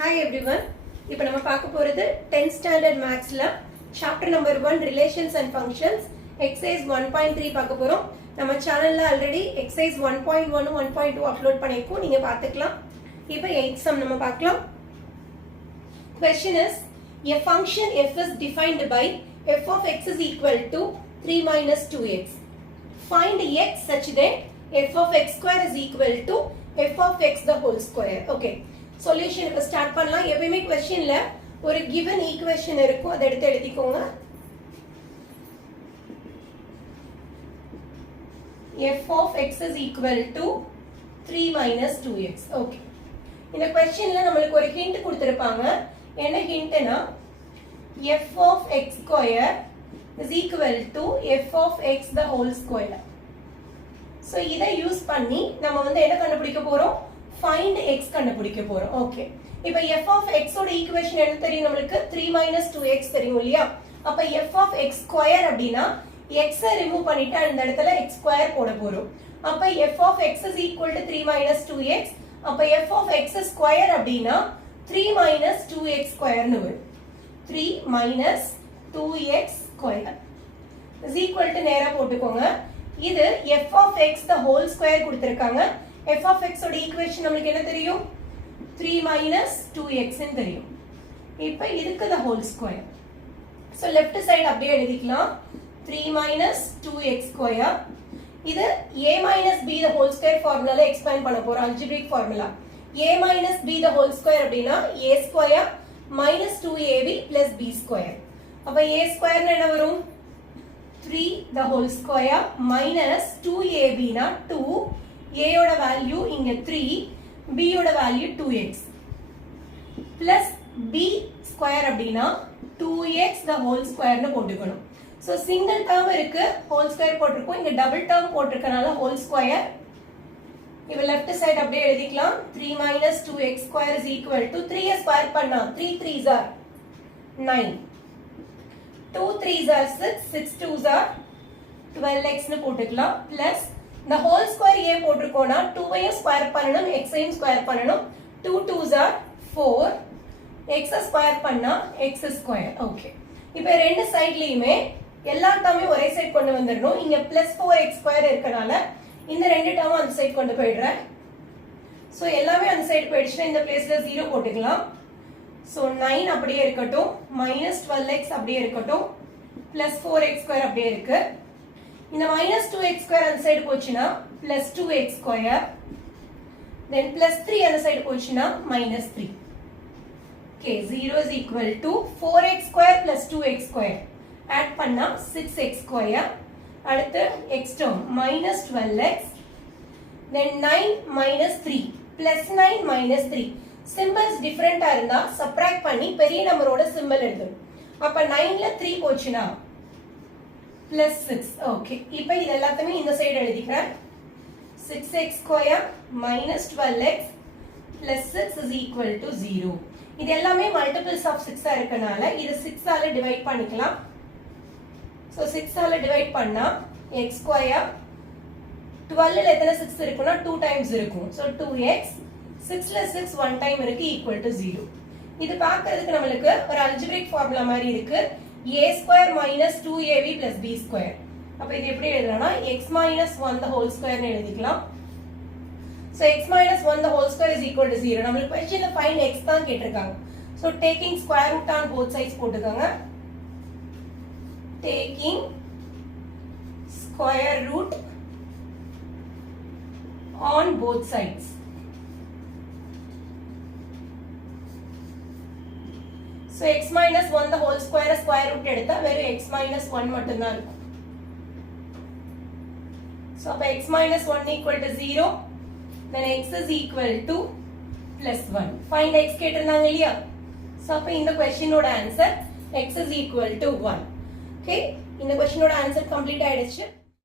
Hi everyone. இப்போ நம்ம பார்க்க போறது 10th standard mathsல chapter number 1 relations and functions exercise 1.3 பார்க்க போறோம். நம்ம சேனல்ல ஆல்ரெடி exercise 1.1 1.2 அப்லோட் பண்ணிருக்கோம். நீங்க பார்த்துக்கலாம். இப்போ 8th sum நம்ம பார்க்கலாம். Question is a function f is defined by f of x is equal to 3 minus 2x. Find x such that f of x square is equal to f of x the whole square. Okay. Solution இப்ப start பண்ணலாம். எப்பவுமே क्वेश्चनல ஒரு given equation இருக்கும், அதை எடுத்து எழுதிக்கோங்க. f of x is equal to 3 minus 2x. Okay. இந்த क्वेश्चनல நமக்கு ஒரு ஹிண்ட் கொடுத்திருப்பாங்க. என்ன ஹிண்ட்னா f of x square is equal to f of x the whole square. So இதை யூஸ் பண்ணி நம்ம வந்து என்ன கண்டுபிடிக்க போறோம்? Find x கண்டுபிடிக்க போறோம். ஓகே. இப்போ f of x ஓட ஈக்குவேஷன் என்ன தெரியும் நமக்கு? 3 minus 2x தெரியும் இல்லையா? அப்ப f of x square அப்படினா x ரிமூவ் பண்ணிட்டு அந்த இடத்துல x square போட போறோம். அப்ப f of x is equal to 3 minus 2x. அப்ப f of x square அப்படினா 3 minus 2x square னு வரும். 3 minus 2x square is equal to நேரா போட்டுக்கோங்க. இது f of x the whole square கொடுத்திருக்காங்க. f of x ஓட ஈக்குவேஷன் நமக்கு என்ன தெரியும்? 3 minus 2x ன்னு தெரியும். இப்போ இதுக்கு the whole square. So left side அப்படியே எழுதிக்கலாம். 3 minus 2x square. இது a minus b the whole square ஃபார்முலால எக்ஸ்பேண்ட் பண்ண போறோம், algebraic formula. a minus b the whole square அப்படினா a square minus 2ab plus b square. அப்ப a square னா என்ன வரும்? 3 the whole square minus 2ab னா 2, a ஓட வேல்யூ இங்க 3, b ஓட value 2x plus b square அப்படினா 2x the whole square னு போட்டுக்கணும். சோ சிங்கிள் டேர்ம் இருக்கு, whole square போட்டுருக்கோம். இங்க டபுள் டேர்ம் போட்டுருக்கனால whole square. இவ லெஃப்ட் சைடு அப்படியே எழுதிக்கலாம். 3 minus 2x square is equal to 3 square பண்ணா 3 3s are 9, 2 3s are 6, 6 2s are 12x னு போட்டுக்கலாம். plus the whole square ஏன் போட்டுருக்கோம்னா 2 ஸ்கொயர் பண்ணனும், x ஐயும் ஸ்கொயர் பண்ணனும். 2 2s are 4, x ஸ்கொயர் பண்ணா x ஸ்கொயர். ஓகே. இப்போ ரெண்டு சைடுலயுமே எல்லா டேர்மே ஒரே சைடு கொண்டு வந்துறணும். இங்க +4x ஸ்கொயர் இருக்கனால இந்த ரெண்டு டேர்ம் அந்த சைடு கொண்டு போயிடுறேன். சோ எல்லாமே அந்த சைடு போயிடுச்சுனா இந்த பிளேஸ்ல 0 போட்டுக்கலாம். சோ 9 அப்படியே இருக்கட்டும், -12x அப்படியே இருக்கட்டும், +4x ஸ்கொயர் அப்படியே இருக்கு. இந்த -2x square அந்த சைடு போச்சுனா +2x square, then +3 அந்த சைடு போச்சுனா -3. Okay, 0 is equal to 4x square plus 2x square. Add பண்ணா 6x square. அடுத்து x term -12x, then 9 -3 +9 -3. Symbols different ஆ இருந்தா subtract பண்ணி பெரிய நம்பரோட symbol எழுதணும். அப்ப 9ல 3 போச்சுனா +6. ஓகே. இப்போ இது எல்லாத்தையுமே இந்த சைடு எழுதிக்கிறேன். 6x square -12x plus 6 is equal to 0. இது எல்லாமே multiples of 6 ஆ இருக்கனால இது 6 ஆல டிவைட் பண்ணிக்கலாம். சோ 6 ஆல டிவைட் பண்ணா x square 12ல எத்தனை 6 இருக்குனா 2 times இருக்கும். சோ 2x, 6ல 6 1 time இருக்கு equal to 0. இது பார்க்கிறதுக்கு நமக்கு ஒரு algebraic formula மாதிரி இருக்கு. a square minus 2ab plus b square. அப்ப இது எப்படி எழுதலாம்னா x minus 1 the whole square னு எழுதிக்கலாம். So x minus 1 the whole square is equal to 0. நமக்கு क्वेश्चनல find x தான் கேட்டிருக்காங்க. So taking square root on both sides போட்டுக்கோங்க. Taking square root on both sides. So x minus 1 the whole square square root எடுத்தா வெறும் x minus 1 மட்டும் தான் இருக்கும். So அப்ப x minus 1 equal to 0, then x is equal to +1. Find x கேட்டிருந்தாங்க இல்லையா? So அப்ப இந்த क्वेश्चनோட answer x is equal to 1. Okay, இந்த क्वेश्चनோட ஆன்சர் கம்ப்ளீட் ஆயிடுச்சு.